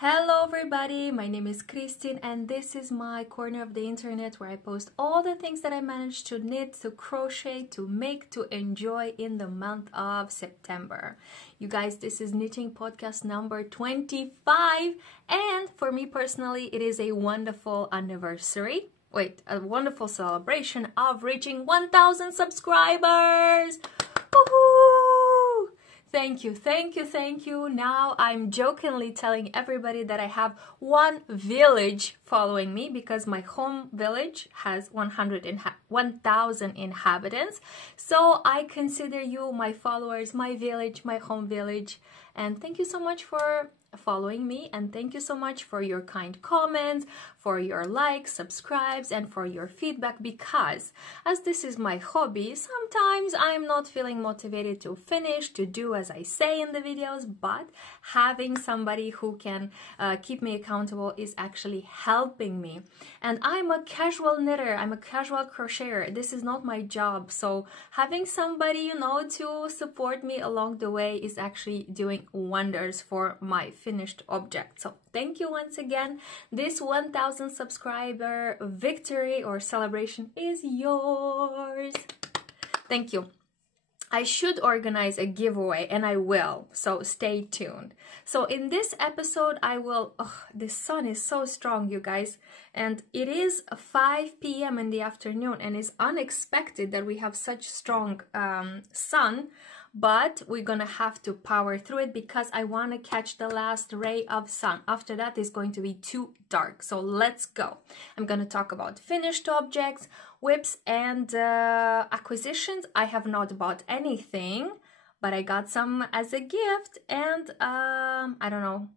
Hello everybody, my name is Christine and this is my corner of the internet where I post all the things that I managed to knit, to crochet, to make, to enjoy in the month of September. You guys, this is knitting podcast number 25 and for me personally it is a wonderful anniversary. A wonderful celebration of reaching 1,000 subscribers! Woohoo! Thank you, thank you, thank you. Now I'm jokingly telling everybody that I have one village following me because my home village has 1,000 inhabitants. So I consider you my followers, my village, my home village. And thank you so much for following me, and thank you so much for your kind comments, for your likes, subscribes, and for your feedback, because as this is my hobby, sometimes I'm not feeling motivated to finish, to do as I say in the videos, but having somebody who can keep me accountable is actually helping me. And I'm a casual knitter, I'm a casual crocheter, this is not my job, so having somebody, you know, to support me along the way is actually doing wonders for my finished object. So thank you once again. This 1,000 subscriber victory or celebration is yours. Thank you. I should organize a giveaway and I will, so stay tuned. So in this episode I will, this sun is so strong, you guys, and it is 5 p.m. in the afternoon and it's unexpected that we have such strong sun, but we're gonna have to power through it because I want to catch the last ray of sun. After that it's going to be too dark, so let's go. I'm gonna talk about finished objects, whips, and acquisitions. I have not bought anything, but I got some as a gift, and I don't know,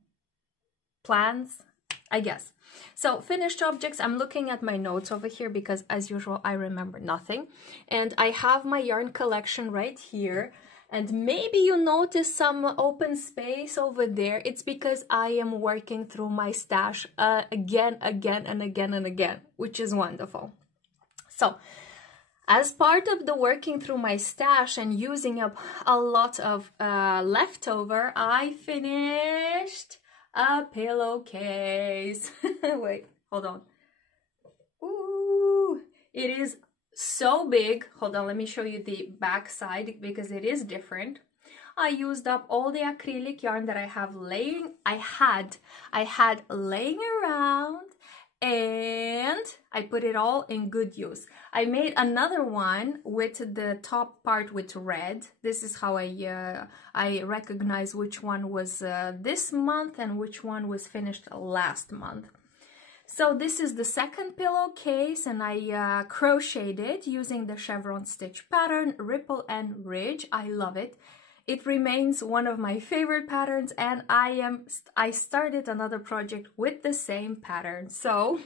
plans, I guess. So finished objects, I'm looking at my notes over here because as usual I remember nothing, and I have my yarn collection right here. And maybe you notice some open space over there. It's because I am working through my stash again, and again, which is wonderful. So, as part of the working through my stash and using up a lot of leftover, I finished a pillowcase. Wait, hold on. Ooh, it is so big. Hold on, let me show you the back side because it is different. I used up all the acrylic yarn that I have laying. I had laying around, and I put it all in good use. I made another one with the top part with red. This is how I recognize which one was this month and which one was finished last month. So this is the second pillowcase, and I crocheted it using the Chevron stitch pattern, Ripple and Ridge. I love it. It remains one of my favorite patterns, and I started another project with the same pattern. So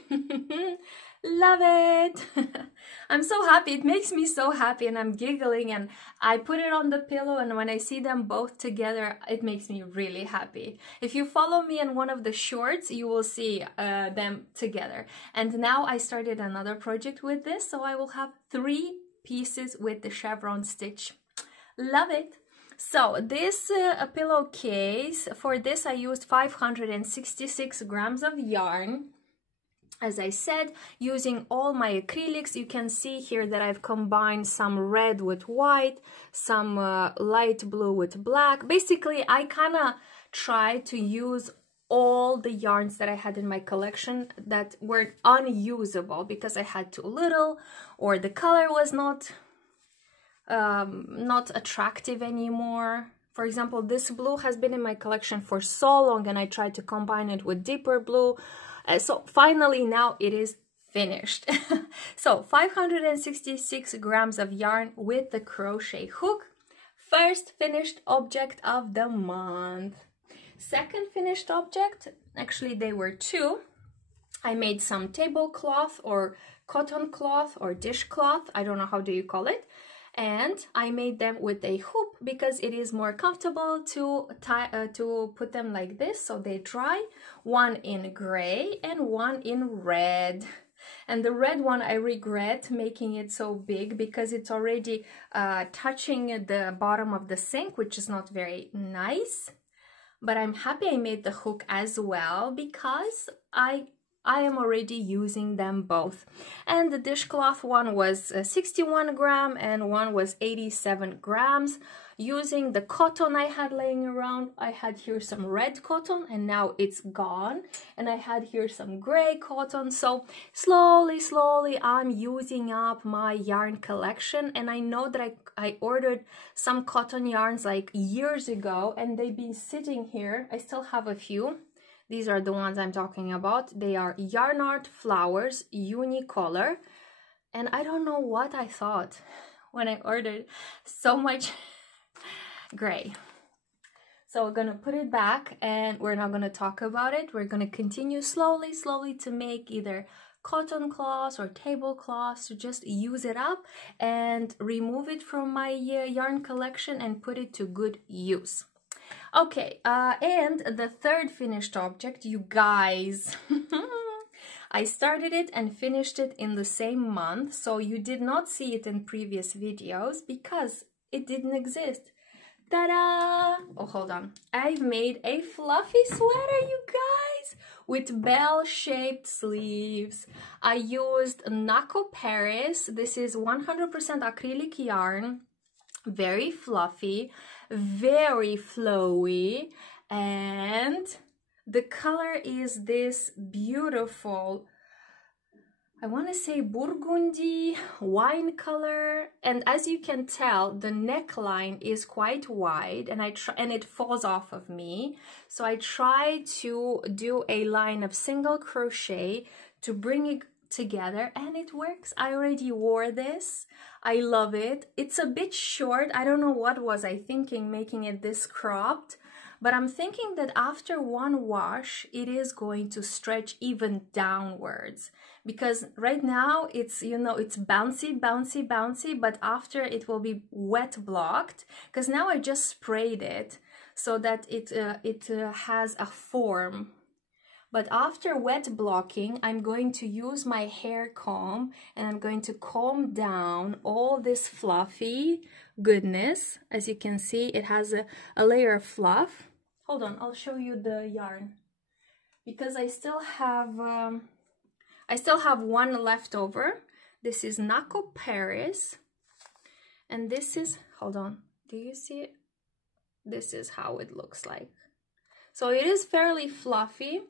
love it. I'm so happy. It makes me so happy, and I'm giggling, and I put it on the pillow, and when I see them both together, it makes me really happy. If you follow me in one of the shorts, you will see them together. And now I started another project with this, so I will have 3 pieces with the Chevron stitch. Love it. So this pillowcase, for this I used 566 grams of yarn. As I said, using all my acrylics. You can see here that I've combined some red with white, some light blue with black. Basically, I kind of tried to use all the yarns that I had in my collection that were unusable because I had too little or the color was not attractive anymore. For example, this blue has been in my collection for so long and I tried to combine it with deeper blue. So finally now it is finished. So 566 grams of yarn with the crochet hook. First finished object of the month. Second finished object, actually they were 2. I made some tablecloth or cotton cloth or dishcloth, I don't know how do you call it. And I made them with a hoop because it is more comfortable to put them like this so they dry. One in gray and one in red. And the red one I regret making it so big because it's already touching the bottom of the sink, which is not very nice. but I'm happy I made the hook as well because I am already using them both. And the dishcloth one was 61 gram and one was 87 grams. Using the cotton I had laying around, I had here some red cotton and now it's gone. And I had here some gray cotton. So slowly I'm using up my yarn collection. And I know that I ordered some cotton yarns like years ago and they've been sitting here. I still have a few. These are the ones I'm talking about. They are Yarn Art Flowers Unicolor. And I don't know what I thought when I ordered so much gray. So we're gonna put it back and we're not gonna talk about it. We're gonna continue slowly to make either cotton cloths or tablecloths to just use it up and remove it from my yarn collection and put it to good use. Okay, and the third finished object, you guys, I started it and finished it in the same month, so you did not see it in previous videos because it didn't exist. Ta-da! Oh, hold on. I've made a fluffy sweater, you guys, with bell-shaped sleeves. I used Naco Paris. This is 100% acrylic yarn, very fluffy, very flowy, and the color is this beautiful, I want to say burgundy wine color. And as you can tell, the neckline is quite wide and it falls off of me. So I try to do a line of single crochet to bring it together and it works. I already wore this. I love it. It's a bit short. I don't know what was I thinking making it this cropped, but I'm thinking that after one wash it is going to stretch even downwards, because right now it's, you know, it's bouncy, but after it will be wet blocked, because now I just sprayed it so that it has a form. But after wet blocking, I'm going to use my hair comb and I'm going to comb down all this fluffy goodness. As you can see, it has a layer of fluff. Hold on, I'll show you the yarn. Because I still have one left over. This is Naco Paris. And this is, hold on, do you see it? This is how it looks like. So it is fairly fluffy.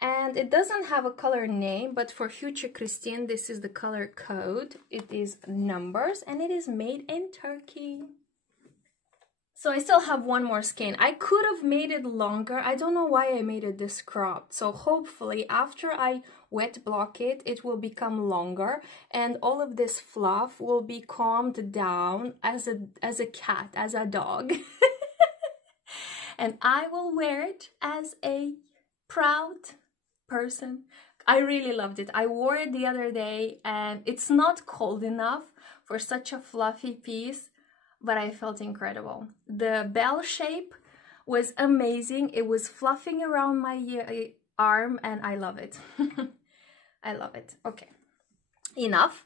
And it doesn't have a color name, but for future Christine, this is the color code. It is numbers and it is made in Turkey. So I still have one more skein. I could have made it longer. I don't know why I made it this cropped. So hopefully after I wet block it, it will become longer and all of this fluff will be calmed down as a cat, as a dog. And I will wear it as a proud person. I really loved it. I wore it the other day and it's not cold enough for such a fluffy piece, but I felt incredible. The bell shape was amazing. It was fluffing around my arm and I love it. I love it. Okay, enough.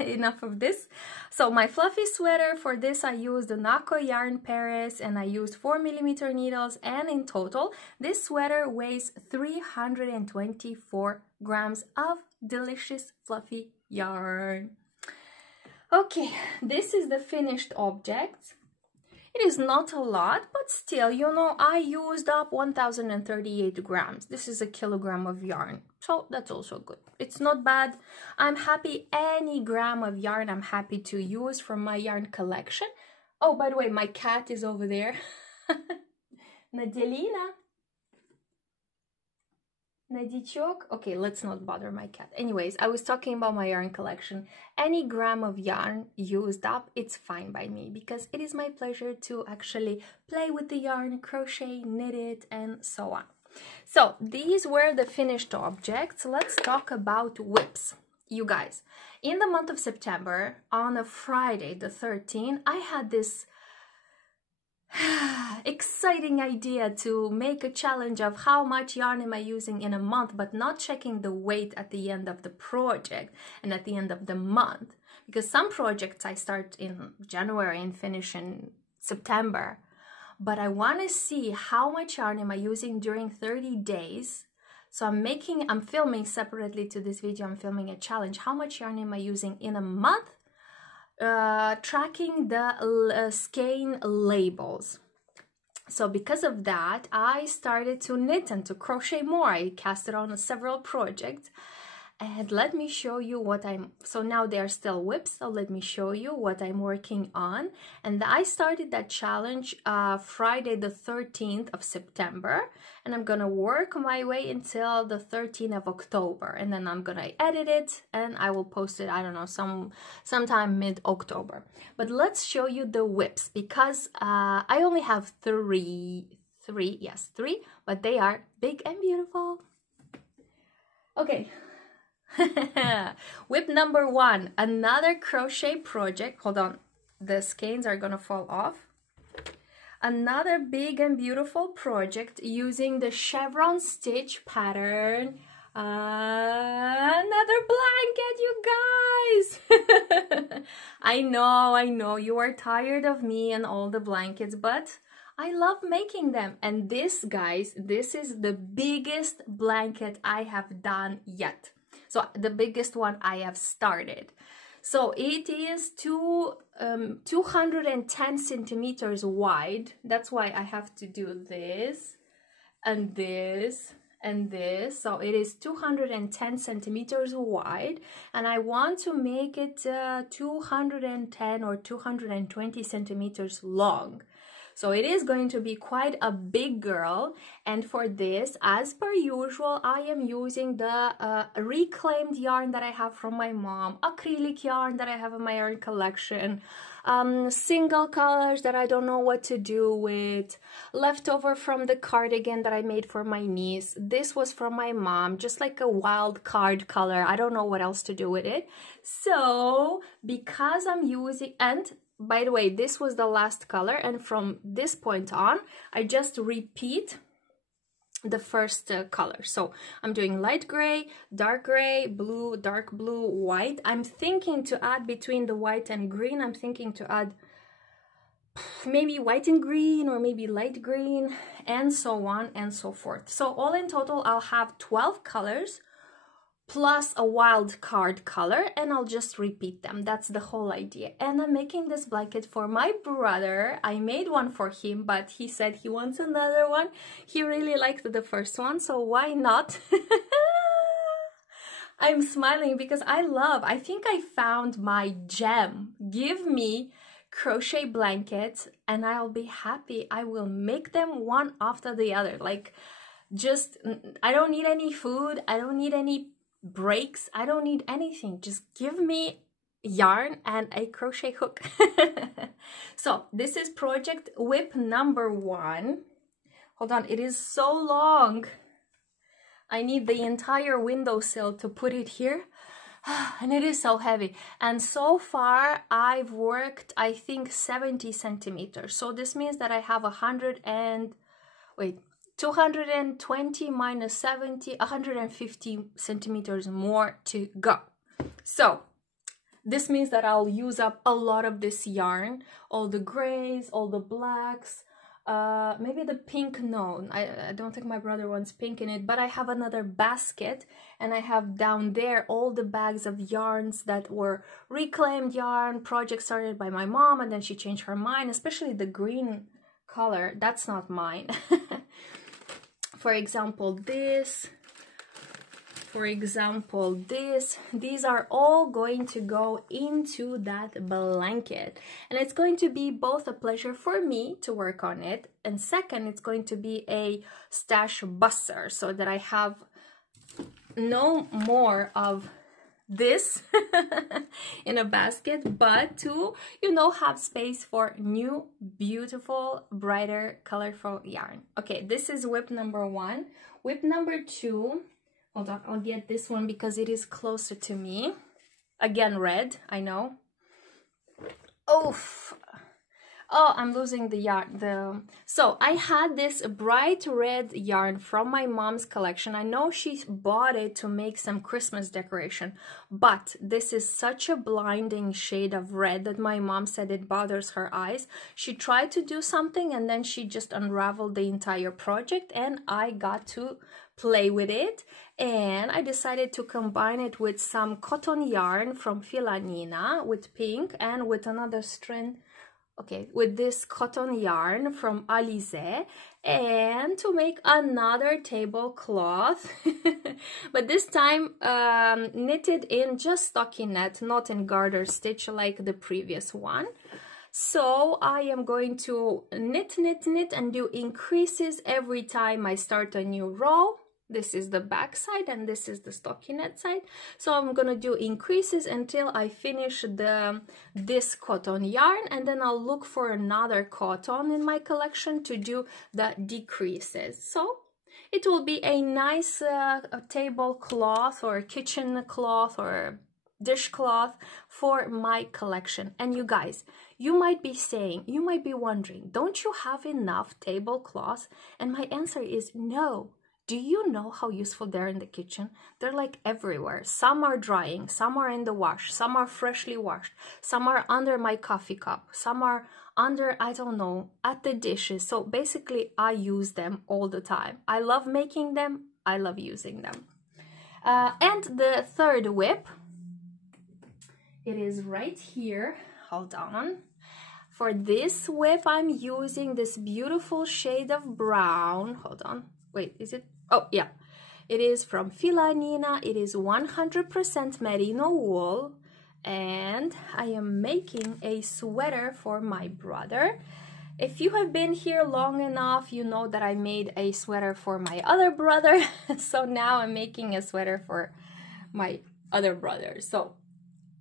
Enough of this. So my fluffy sweater, for this I used the Naco Yarn Paris and I used 4mm needles, and in total this sweater weighs 324 grams of delicious fluffy yarn. Okay, this is the finished object. It is not a lot, but still, you know, I used up 1038 grams. This is a kilogram of yarn, so that's also good. It's not bad. I'm happy. Any gram of yarn I'm happy to use from my yarn collection. Oh, by the way, my cat is over there. Nadelina. Nadichok. Okay, let's not bother my cat. Anyways, I was talking about my yarn collection. Any gram of yarn used up, it's fine by me because it is my pleasure to actually play with the yarn, crochet, knit it, and so on. So these were the finished objects. Let's talk about whips. You guys, in the month of September, on a Friday the 13th, I had this exciting idea to make a challenge of how much yarn am I using in a month, but not checking the weight at the end of the project and at the end of the month, because some projects I start in January and finish in September, but I want to see how much yarn am I using during 30 days. So I'm filming separately to this video, I'm filming a challenge. How much yarn am I using in a month? Tracking the skein labels. So because of that, I started to knit and to crochet more. I casted on several projects. And let me show you what so now they are still whips, so let me show you what I'm working on. And I started that challenge Friday the 13th of September, and I'm gonna work my way until the 13th of October, and then I'm gonna edit it and I will post it, I don't know, sometime mid-October. But let's show you the whips, because I only have three, but they are big and beautiful. Okay. Whip number 1, another crochet project. Hold on, the skeins are gonna fall off. Another big and beautiful project using the chevron stitch pattern. Another blanket, you guys. I know you are tired of me and all the blankets, but I love making them. And this, guys, this is the biggest blanket I have done yet. So the biggest one I have started. So it is 210 centimeters wide. That's why I have to do this and this and this. So it is 210 centimeters wide, and I want to make it 210 or 220 centimeters long. So it is going to be quite a big girl, and for this, as per usual, I am using the reclaimed yarn that I have from my mom, acrylic yarn that I have in my yarn collection, single colors that I don't know what to do with, leftover from the cardigan that I made for my niece. This was from my mom, just like a wild card color. I don't know what else to do with it. So because I'm using, and by the way, this was the last color, and from this point on, I just repeat the first color. So I'm doing light gray, blue, dark blue, white. I'm thinking to add between the white and green, I'm thinking to add maybe white and green, or maybe light green, and so on and so forth. So all in total, I'll have 12 colors plus a wild card color, and I'll just repeat them. That's the whole idea. And I'm making this blanket for my brother. I made one for him, but he said he wants another one. He really liked the first one, so why not? I'm smiling because I think I found my gem. Give me crochet blankets and I'll be happy. I will make them one after the other. Like, just, I don't need any food, I don't need any breaks, I don't need anything. Just give me yarn and a crochet hook. So this is project whip number 1. Hold on, it is so long. I need the entire windowsill to put it here. And it is so heavy. And so far I've worked, I think, 70 centimeters. So this means that I have 220 minus 70, 150 centimeters more to go. So this means that I'll use up a lot of this yarn, all the grays, all the blacks, maybe the pink. No, I don't think my brother wants pink in it, but I have another basket, and I have down there all the bags of yarns that were reclaimed yarn, projects started by my mom, and then she changed her mind, especially the green color. That's not mine. For example, this, these are all going to go into that blanket, and it's going to be both a pleasure for me to work on it, and second, it's going to be a stash buster, so that I have no more of this in a basket, but to, you know, have space for new, beautiful, brighter, colorful yarn. Okay, this is whip number 1. Whip number 2, hold on, I'll get this one because it is closer to me. Again, red, I know. Oof. Oh, I'm losing the yarn. So I had this bright red yarn from my mom's collection. I know she bought it to make some Christmas decoration, but this is such a blinding shade of red that my mom said it bothers her eyes. She tried to do something and then she just unraveled the entire project, and I got to play with it, and I decided to combine it with some cotton yarn from Filanina with pink and with another strand. Okay, with this cotton yarn from Alize, and to make another tablecloth, but this time knitted in just stockinette, not in garter stitch like the previous one. So I am going to knit, knit, knit and do increases every time I start a new row. This is the back side and this is the stockinette side. So I'm gonna do increases until I finish this cotton yarn, and then I'll look for another cotton in my collection to do the decreases. So it will be a nice tablecloth or kitchen cloth or dishcloth for my collection. And you guys, you might be saying, you might be wondering, don't you have enough tablecloths? And my answer is no. Do you know how useful they're in the kitchen? They're like everywhere. Some are drying, some are in the wash, some are freshly washed, some are under my coffee cup, some are under, I don't know, at the dishes. So basically, I use them all the time. I love making them, I love using them. And the third whip, it is right here. Hold on. For this whip, I'm using this beautiful shade of brown. Hold on. Wait, is it? Oh, yeah. It is from Filanina. It is 100% merino wool. And I am making a sweater for my brother. If you have been here long enough, you know that I made a sweater for my other brother. So now I'm making a sweater for my other brother. So,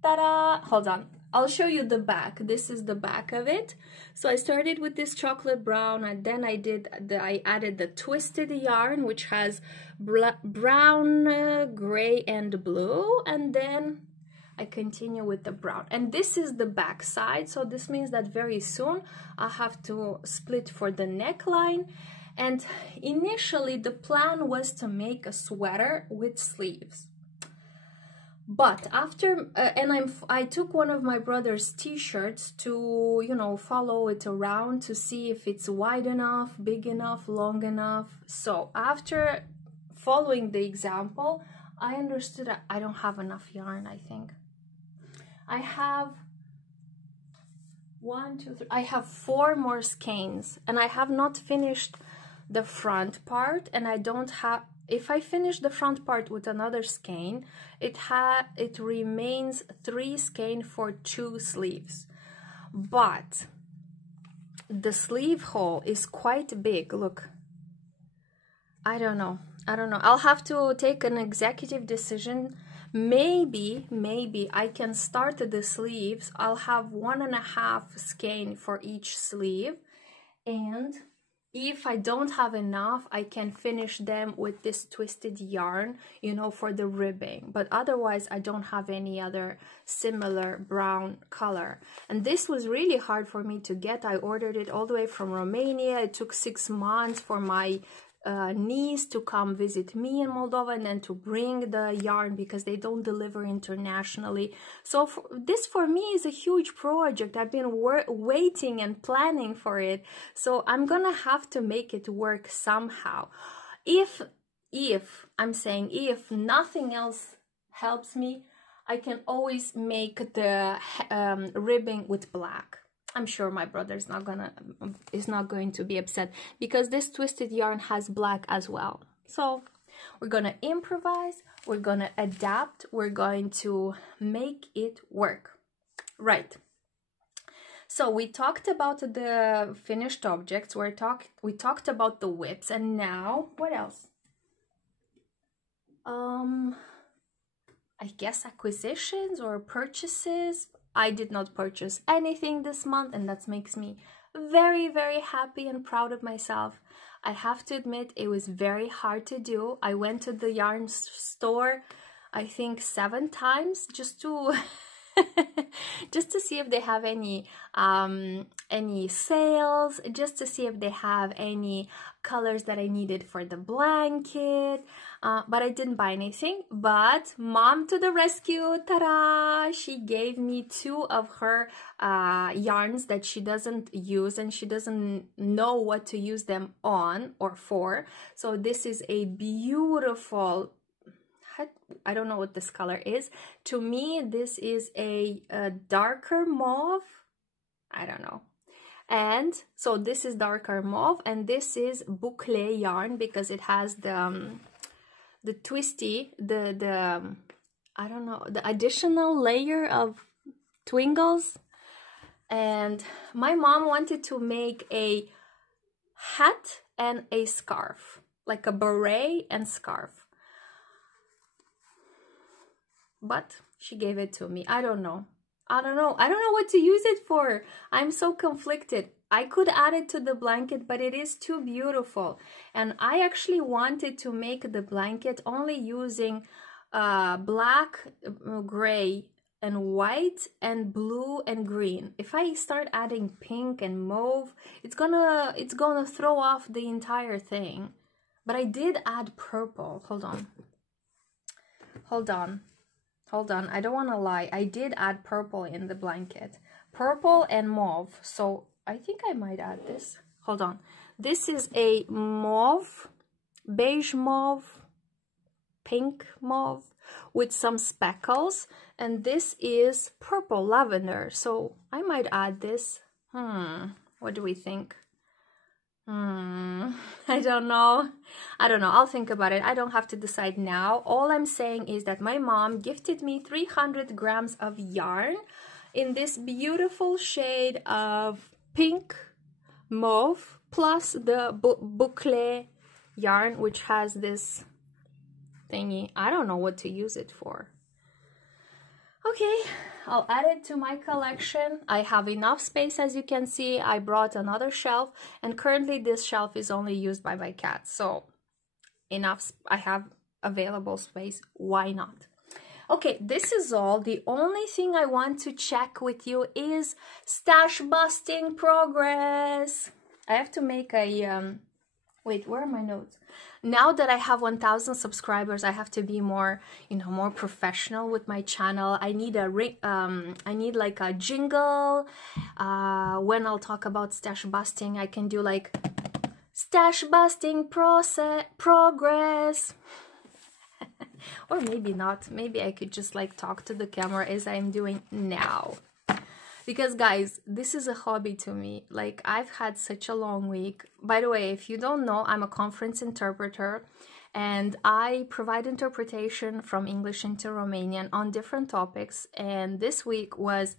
ta-da! Hold on. I'll show you the back. This is the back of it. So I started with this chocolate brown, and then I added the twisted yarn, which has brown, gray, and blue, and then I continue with the brown. And this is the back side, so this means that very soon I have to split for the neckline. And initially the plan was to make a sweater with sleeves. But after, I took one of my brother's t-shirts to, you know, follow it around to see if it's wide enough, big enough, long enough. So after following the example, I understood that I don't have enough yarn, I think. I have 1, 2, 3, I have 4 more skeins, and I have not finished the front part, and I don't have, if I finish the front part with another skein, it remains 3 skein for 2 sleeves. But the sleeve hole is quite big. Look, I don't know. I'll have to take an executive decision. Maybe I can start the sleeves. I'll have 1.5 skein for each sleeve, and if I don't have enough, I can finish them with this twisted yarn, you know, for the ribbing. But otherwise, I don't have any other similar brown color. And this was really hard for me to get. I ordered it all the way from Romania. It took 6 months for my niece to come visit me in Moldova and then to bring the yarn because they don't deliver internationally. So this for me is a huge project. I've been waiting and planning for it. So I'm gonna have to make it work somehow. If I'm saying if nothing else helps me, I can always make the ribbing with black. I'm sure my brother is not going to be upset because this twisted yarn has black as well. So we're gonna improvise, we're gonna adapt, we're going to make it work. Right. So we talked about the finished objects, we talked about the whips, and now what else? I guess acquisitions or purchases. I did not purchase anything this month, and that makes me very, very happy and proud of myself. I have to admit, it was very hard to do. I went to the yarn store, I think 7 times just to just to see if they have any sales, just to see if they have any colors that I needed for the blanket. But I didn't buy anything. But mom to the rescue, ta-da! She gave me 2 of her yarns that she doesn't use, and she doesn't know what to use them on or for. So this is a beautiful, I don't know what this color is. To me, this is a darker mauve. I don't know. And so this is darker mauve, and this is boucle yarn because it has the twisty, I don't know, the additional layer of twingles. And my mom wanted to make a hat and a scarf, like a beret and scarf. But she gave it to me. I don't know what to use it for. I'm so conflicted. I could add it to the blanket, but it is too beautiful. And I actually wanted to make the blanket only using black, gray, and white, and blue and green. If I start adding pink and mauve, it's gonna throw off the entire thing. But I did add purple. Hold on. I don't want to lie. I did add purple in the blanket. Purple and mauve. So I think I might add this. Hold on. This is a mauve, beige mauve, pink mauve with some speckles. And this is purple lavender. So I might add this. What do we think? I don't know. I'll think about it. I don't have to decide now. All I'm saying is that my mom gifted me 300 grams of yarn in this beautiful shade of pink mauve, plus the boucle yarn, which has this thingy. I don't know what to use it for. Okay, I'll add it to my collection. I have enough space, as you can see. I brought another shelf, and currently this shelf is only used by my cat, so enough. I have available space. Why not? Okay, this is all. The only thing I want to check with you is stash busting progress. I have to make a wait, where are my notes? Now that I have 1,000 subscribers, I have to be more, more professional with my channel. I need I need like a jingle. When I'll talk about stash busting, I can do like stash busting progress. Or maybe not. Maybe I could just like talk to the camera as I'm doing now. Because guys, this is a hobby to me. Like, I've had such a long week. By the way, if you don't know, I'm a conference interpreter, and I provide interpretation from English into Romanian on different topics. And this week was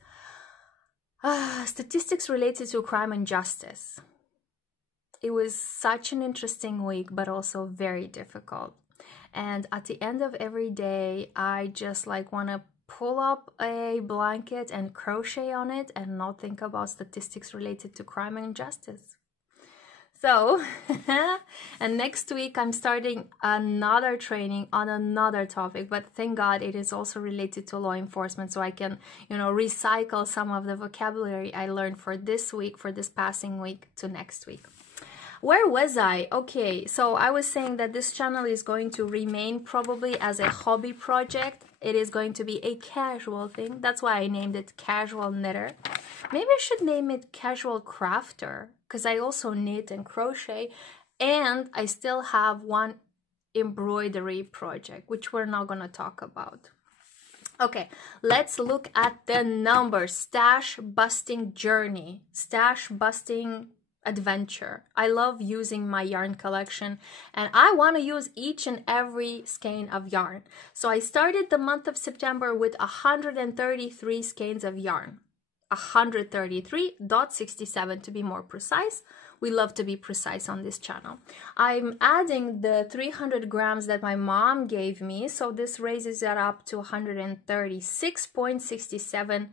statistics related to crime and justice. It was such an interesting week, but also very difficult. And at the end of every day, I just like want to pull up a blanket and crochet on it and not think about statistics related to crime and justice. So, and next week I'm starting another training on another topic, but thank God it is also related to law enforcement, so I can, recycle some of the vocabulary I learned for this week, for this passing week, to next week. Where was I? Okay, so I was saying that this channel is going to remain probably as a hobby project. It is going to be a casual thing. That's why I named it Casual Knitter. Maybe I should name it Casual Crafter, because I also knit and crochet, and I still have one embroidery project, which we're not going to talk about. Okay, let's look at the numbers. Stash busting journey, stash busting adventure. I love using my yarn collection, and I want to use each and every skein of yarn. So I started the month of September with 133 skeins of yarn. 133.67 to be more precise. We love to be precise on this channel. I'm adding the 300 grams that my mom gave me, so this raises it up to 136.67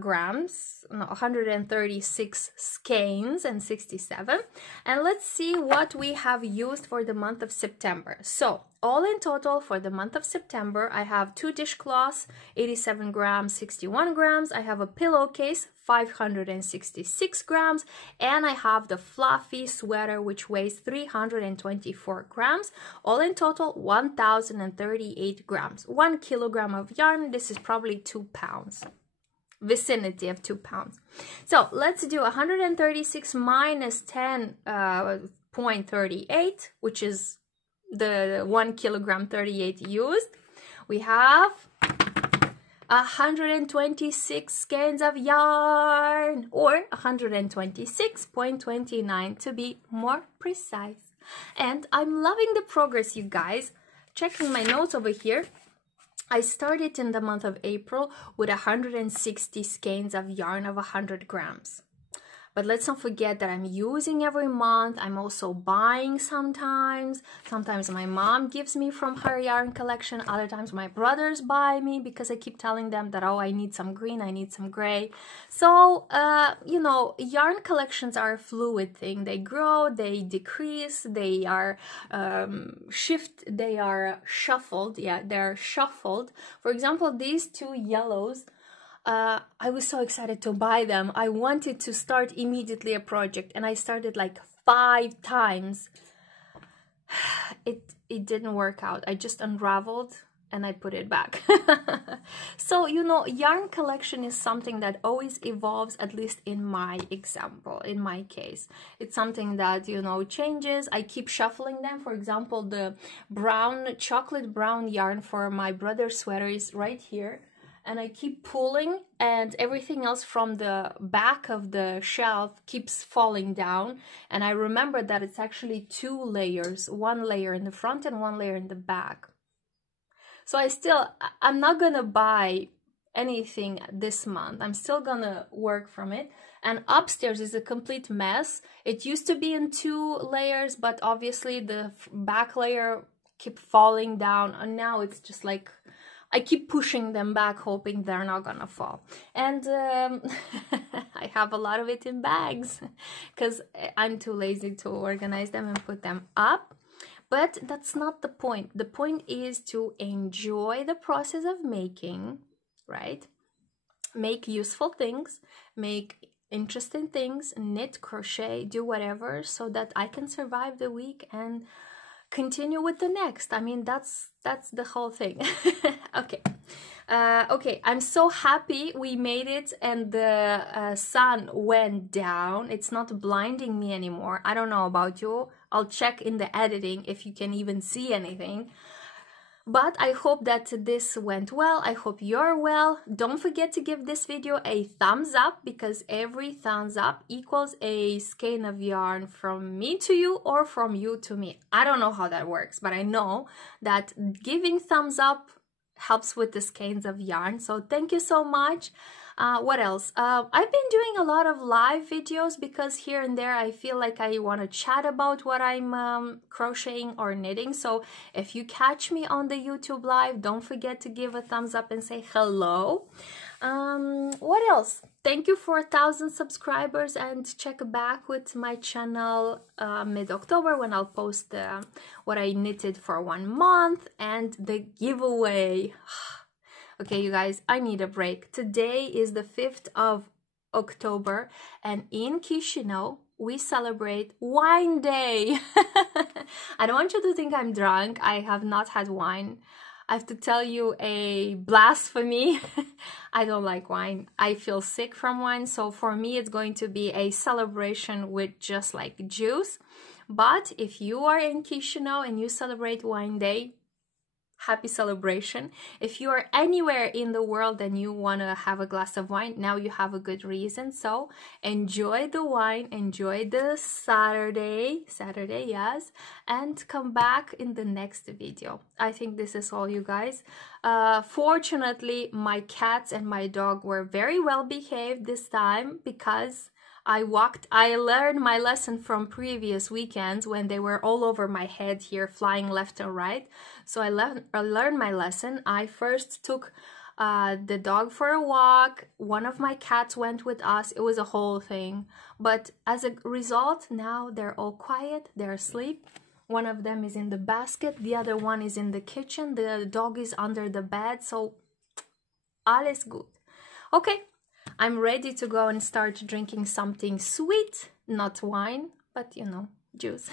grams, no, 136 skeins and 67. And let's see what we have used for the month of September. So all in total for the month of September, I have 2 dishcloths, 87 grams, 61 grams. I have a pillowcase, 566 grams, and I have the fluffy sweater, which weighs 324 grams. All in total, 1,038 grams. 1 kilogram of yarn. This is probably 2 pounds. Vicinity of 2 pounds. So let's do 136 minus 10.38, which is the 1 kilogram 38 used. We have 126 skeins of yarn, or 126.29 to be more precise. And I'm loving the progress, you guys. Checking my notes over here, I started in the month of April with 160 skeins of yarn of 100 grams. But let's not forget that I'm using every month. I'm also buying sometimes. Sometimes my mom gives me from her yarn collection. Other times my brothers buy me because I keep telling them that, oh, I need some green, I need some gray. So, you know, yarn collections are a fluid thing. They grow, they decrease, they are they are shuffled. Yeah, they're shuffled. For example, these 2 yellows, I was so excited to buy them. I wanted to start immediately a project, and I started like 5 times. It didn't work out. I just unraveled and I put it back. So, you know, yarn collection is something that always evolves, at least in my example, in my case. It's something that, you know, changes. I keep shuffling them. For example, the chocolate brown yarn for my brother's sweater is right here. And I keep pulling, and everything else from the back of the shelf keeps falling down. And I remember that it's actually 2 layers, 1 layer in the front and 1 layer in the back. So I'm not gonna buy anything this month. I'm still gonna work from it. And upstairs is a complete mess. It used to be in 2 layers, but obviously the back layer kept falling down, and now it's just like, I keep pushing them back, hoping they're not gonna fall. And I have a lot of it in bags because I'm too lazy to organize them and put them up. But that's not the point. The point is to enjoy the process of making, right? Make useful things, make interesting things, knit, crochet, do whatever, so that I can survive the week and continue with the next. I mean, that's the whole thing. Okay. Okay, I'm so happy we made it and the sun went down. It's not blinding me anymore. I don't know about you. I'll check in the editing if you can even see anything. But I hope that this went well. I hope you're well. Don't forget to give this video a thumbs up, because every thumbs up equals a skein of yarn from me to you or from you to me. I don't know how that works, but I know that giving thumbs up helps with the skeins of yarn. So thank you so much. What else? I've been doing a lot of live videos because here and there I feel like I want to chat about what I'm crocheting or knitting. So if you catch me on the YouTube live, don't forget to give a thumbs up and say hello. What else? Thank you for 1,000 subscribers, and check back with my channel mid-October when I'll post what I knitted for 1 month and the giveaway. Okay, you guys, I need a break. Today is the 5th of October, and in Chisinau, we celebrate Wine Day. I don't want you to think I'm drunk. I have not had wine. I have to tell you a blasphemy. I don't like wine. I feel sick from wine. So for me, it's going to be a celebration with just like juice. But if you are in Chisinau and you celebrate Wine Day, happy celebration. If you are anywhere in the world and you want to have a glass of wine, now you have a good reason. So enjoy the wine, enjoy the Saturday, yes, and come back in the next video. I think this is all, you guys. Fortunately, my cats and my dog were very well behaved this time, because I learned my lesson from previous weekends when they were all over my head here, flying left and right. So I learned my lesson. I first took the dog for a walk. One of my cats went with us. It was a whole thing. But as a result, now they're all quiet, they're asleep. One of them is in the basket, the other one is in the kitchen, the dog is under the bed, so alles gut. Okay, I'm ready to go and start drinking something sweet, not wine, but you know, juice.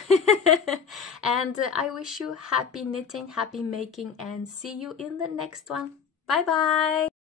And I wish you happy knitting, happy making, and see you in the next one. Bye bye.